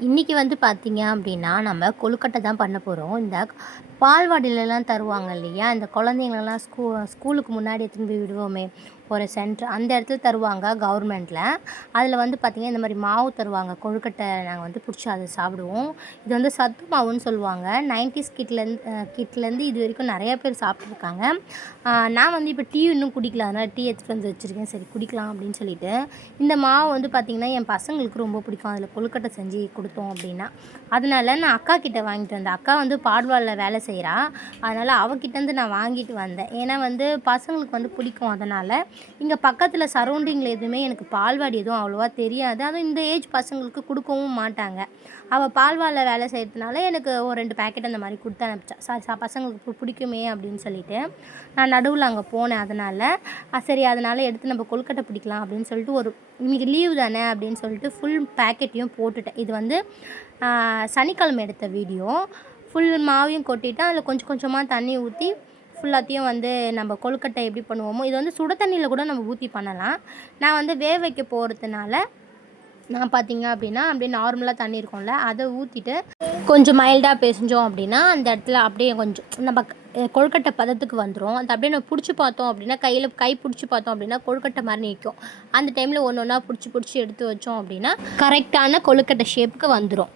இன்றைக்கி வந்து பார்த்திங்க அப்படின்னா நம்ம கொழுக்கட்டை தான் பண்ண போகிறோம் இந்த பால்வாடியிலலாம் தருவாங்க இல்லையா? இந்த குழந்தைங்களெல்லாம் ஸ்கூ ஸ்கூலுக்கு முன்னாடி எடுத்துன்னு போய் விடுவோமே ஒரு சென்டர் அந்த இடத்துல தருவாங்க கவர்மெண்ட்டில் அதில் வந்து பார்த்திங்கன்னா இந்த மாதிரி மாவு தருவாங்க. கொழுக்கட்டை நாங்கள் வந்து பிடிச்சி அதை சாப்பிடுவோம். இது வந்து சத்து மாவுன்னு சொல்லுவாங்க. நைன்டிஸ் கிட்லேருந்து கிட்லேருந்து இது வரைக்கும் நிறைய பேர் சாப்பிட்ருக்காங்க நான் வந்து இப்போ டீ இன்னும் குடிக்கல. அதனால் டீ எடுத்துகிட்டு வந்து வச்சுருக்கேன். சரி குடிக்கலாம் அப்படின்னு சொல்லிட்டு. இந்த மாவு வந்து பார்த்திங்கன்னா என் பசங்களுக்கு ரொம்ப பிடிக்கும். அதில் கொழுக்கட்டை செஞ்சு கொடுத்தோம் அப்படின்னா. அதனால நான் அக்கா கிட்டே வாங்கிட்டு வந்தேன். அக்கா வந்து பால்வாடியில் வேலை செய்கிறா அதனால் அவகிட்டேருந்து நான் வாங்கிட்டு வந்தேன். ஏன்னா வந்து பசங்களுக்கு வந்து பிடிக்கும் அதனால். இங்கே பக்கத்தில் சரௌண்டிங்கில் எதுவுமே எனக்கு பால்வாடி எதுவும் அவ்வளோவா தெரியாது. அதுவும் இந்த ஏஜ் பசங்களுக்கு கொடுக்கவும் மாட்டாங்க. அவள் பால்வாடியில் வேலை செய்கிறதுனால எனக்கு ஒரு ரெண்டு பேக்கெட் அந்த மாதிரி கொடுத்து அனுப்பிச்சா. சா சா பசங்களுக்கு பிடிக்குமே அப்படின்னு சொல்லிட்டு நான் நடுவில் அங்கே போனேன். அதனால் சரி அதனால் எடுத்து நம்ம கொல்கட்டை பிடிக்கலாம் அப்படின்னு சொல்லிட்டு ஒரு இன்றைக்கி லீவ் தானே அப்படின்னு சொல்லிட்டு ஃபுல் பேக்கெட்டையும் போட்டுட்டேன். இது வந்து சனிக்கிழமை எடுத்த வீடியோ ஃபுல் மாவையும் கொட்டிட்டு அதில் கொஞ்சம் கொஞ்சமாக தண்ணி ஊற்றி ஃபுல்லாத்தையும் வந்து நம்ம கொழுக்கட்டை எப்படி பண்ணுவோமோ இது வந்து சுட தண்ணியில் கூட நம்ம ஊற்றி பண்ணலாம். நான் வந்து வேக வைக்க போகிறதுனால நான் பார்த்தீங்க அப்படின்னா அப்படியே நார்மலாக தண்ணி இருக்கும்ல அதை ஊற்றிட்டு கொஞ்சம் மைல்டாக பேசிஞ்சோம் அப்படின்னா அந்த இடத்துல அப்படியே கொஞ்சம் நம்ம கொழுக்கட்டை பதத்துக்கு வந்துடும் அது அப்படியே நம்ம பிடிச்சி பார்த்தோம் அப்படின்னா கையில் கை பிடிச்சி பார்த்தோம் அப்படின்னா கொழுக்கட்டை மாதிரி நிற்கும் அந்த டைமில் ஒன்று ஒன்றா பிடிச்சி பிடிச்சி எடுத்து வச்சோம் அப்படின்னா கரெக்டான கொழுக்கட்டை ஷேப்புக்கு வந்துடும்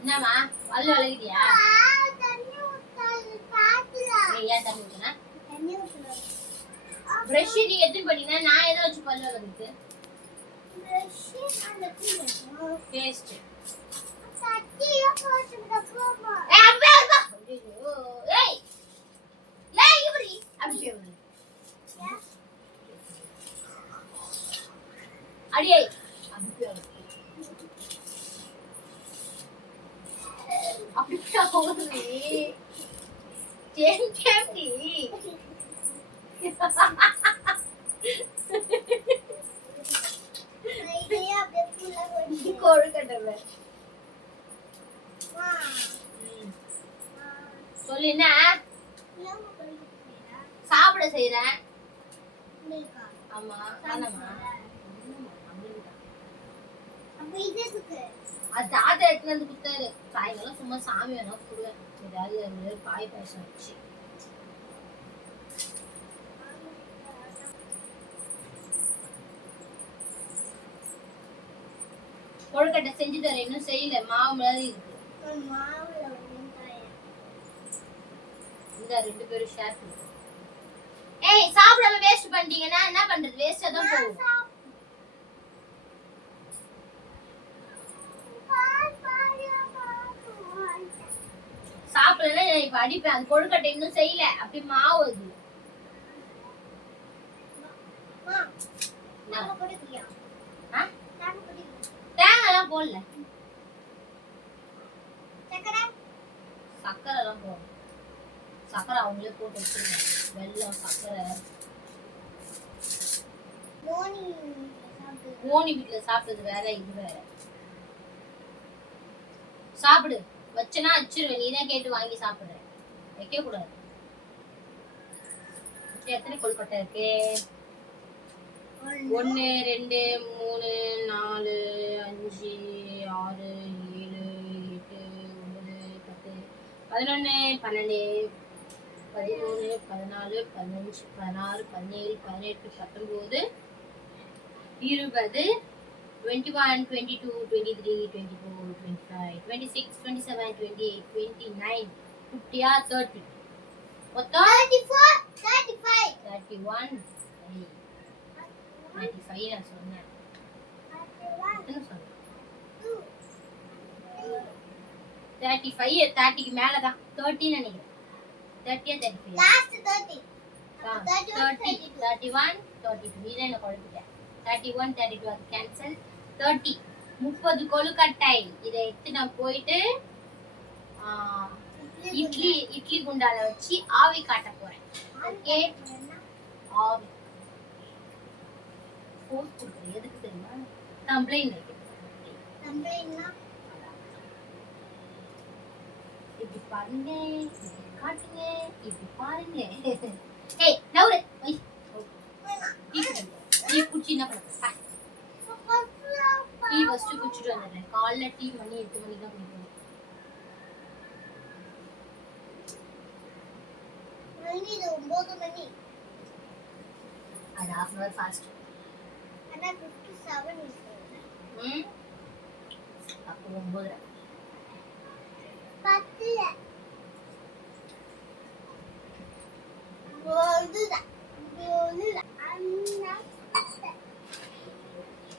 என்னம்மா பல்லு விளக்கிட்டியா ஏன் தண்ணி ஊத்துன பிரஷ் நீ எடுத்து பண்ணீங்கன்னா நான் எதை வச்சு பல்லு விளக்குறது பேஸ்ட் ஏய் அப்பே அப்பா ஐயோ ஏய் ஏய் இப்படி அப்படி செய்யுங்க அடியே அப்படி செய்யுங்க அப்படி போகுது ஏன் கேப்பி கொழுக்கட்டை சொல்லு என்ன? சாப்பிட செய்றேன் ஆமா ஆனமா அது தாத்தா எடுத்துட்டு வந்து கொடுத்தாரு. காய்கெல்லாம் சும்மா சாமி வேணா கொடுவேன் ஏதாவது அது காய் பாயசம் வச்சு. கொழுக்கட்டை செஞ்சு தரேன். இன்னும் செய்யல. மாவு மாதிரி இருக்கு. இந்த ரெண்டு பேரும் ஷேர் பண்ணுங்க ஏய் சாப்பிடாம வேஸ்ட் பண்ணிட்டீங்கன்னா என்ன பண்றது? வேஸ்டா தான் போகும். இப்ப அடிப்பேன் அது கொழுக்கட்டை இன்னும் செய்யல. அப்படி மாவு அது? ஆ? தேங்காய்லாம் போடல. சக்கரை? எல்லாம் போடணும் சக்கரை அவங்களே போட்டு வச்சிருக்காங்க. வெல்லம் சக்கரை. மோனி வீட்டுல சாப்பிட்டது வேற இது வேற. சாப்பிடு. வச்சனா வச்சிருவேன் நீ தான் கேட்டு வாங்கி சாப்பிடுற. வைக்க கூடாது இப்ப எத்தனை கொழுக்கட்டை இருக்கு? ஒன்னு ரெண்டு மூணு நாலு அஞ்சு ஆறு ஏழு எட்டு ஒன்பது பத்து பதினொன்னு பன்னெண்டு பதிமூணு பதினாலு பதினஞ்சு பதினாறு பதினேழு பதினெட்டு பத்தொன்பது இருபது twenty one twenty two twenty three twenty four twenty five twenty six twenty seven twenty eight twenty nine ஃபிஃப்டியா thirty மொத்தம் தேர்ட்டி ஒன் தேர்ட்டி ஃபைவ் நான் சொன்னேன். தேர்ட்டி ஃபைவ் தேர்ட்டிக்கு மேலே தான் தேர்ட்டின்னு நினைக்கிறேன். தேர்ட்டியா thirty five thirty thirty one thirty two இதை என்ன குழப்பிட்டேன். தேர்ட்டி ஒன் தேர்ட்டி டூ அது கேன்சல் தேர்ட்டி முப்பது கொழுக்கட்டை. இதை எடுத்து நான் போயிட்டு ஆ, இட்லி இட்லி குண்டால வச்சு ஆவி காட்ட போறேன். ஓகே? ஆவி. போஸ்ட் கொடுக்குறேன். எதுக்கு தெரியுமா? கம்ப்ளைண்ட் வைக்கிறேன் இப்படி பாருங்க இப்படி காட்டுங்க இப்படி பாருங்க. ஏய் நவுரு வை நீ குச்சி என்ன பண்ண டீ ஃபர்ஸ்ட் குடிச்சிட்டு வந்துடுறேன். காலைல டீ மணி எட்டு மணிக்கு தான் குடிக்கணும் மணி இது ஒன்பது மணி அது ஹாஃப் அன் ஹவர் ஃபாஸ்ட் ஆனா ஃபிஃப்டி செவன் ம் அப்போ ஒம்பது அண்ணா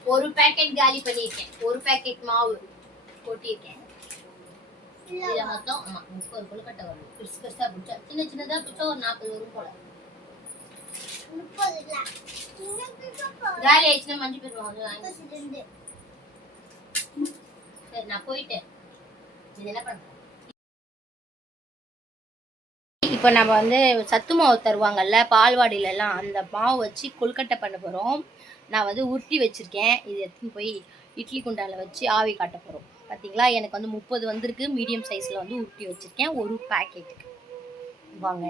ஒரு பேக்கெட் காலி பண்ணியிருக்கேன் ஒரு பேக்கெட் மாவு கொட்டியிருக்கேன் இதுல மொத்தம் ஆமா முப்பது கொழுக்கட்டை வரும் பெருசு பெருசா பிடிச்சா. சின்ன சின்னதா பிடிச்சா ஒரு நாற்பது வரும் போல. காலி ஆயிடுச்சுன்னா மஞ்சள் சரி நான் போயிட்டேன். இது என்ன பண்றேன் இப்போ நம்ம வந்து சத்து மாவு தருவாங்கல்ல பால்வாடியில எல்லாம் அந்த மாவு வச்சு கொழுக்கட்டை பண்ண போகிறோம் நான் வந்து உருட்டி வச்சிருக்கேன். இது எடுத்துன்னு போய் இட்லி குண்டால வச்சு ஆவி காட்ட போகிறோம் பார்த்தீங்களா எனக்கு வந்து முப்பது வந்திருக்கு. மீடியம் சைஸில் வந்து உருட்டி வச்சுருக்கேன். ஒரு பேக்கெட்டுக்கு வாங்க.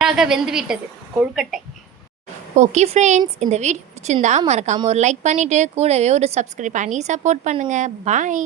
நன்றாக வெந்துவிட்டது. கொழுக்கட்டை. ஓகே ஃப்ரெண்ட்ஸ் இந்த வீடியோ பிடிச்சிருந்தா மறக்காமல் ஒரு லைக் பண்ணிவிட்டு கூடவே ஒரு சப்ஸ்கிரைப் பண்ணி சப்போர்ட் பண்ணுங்கள் பாய்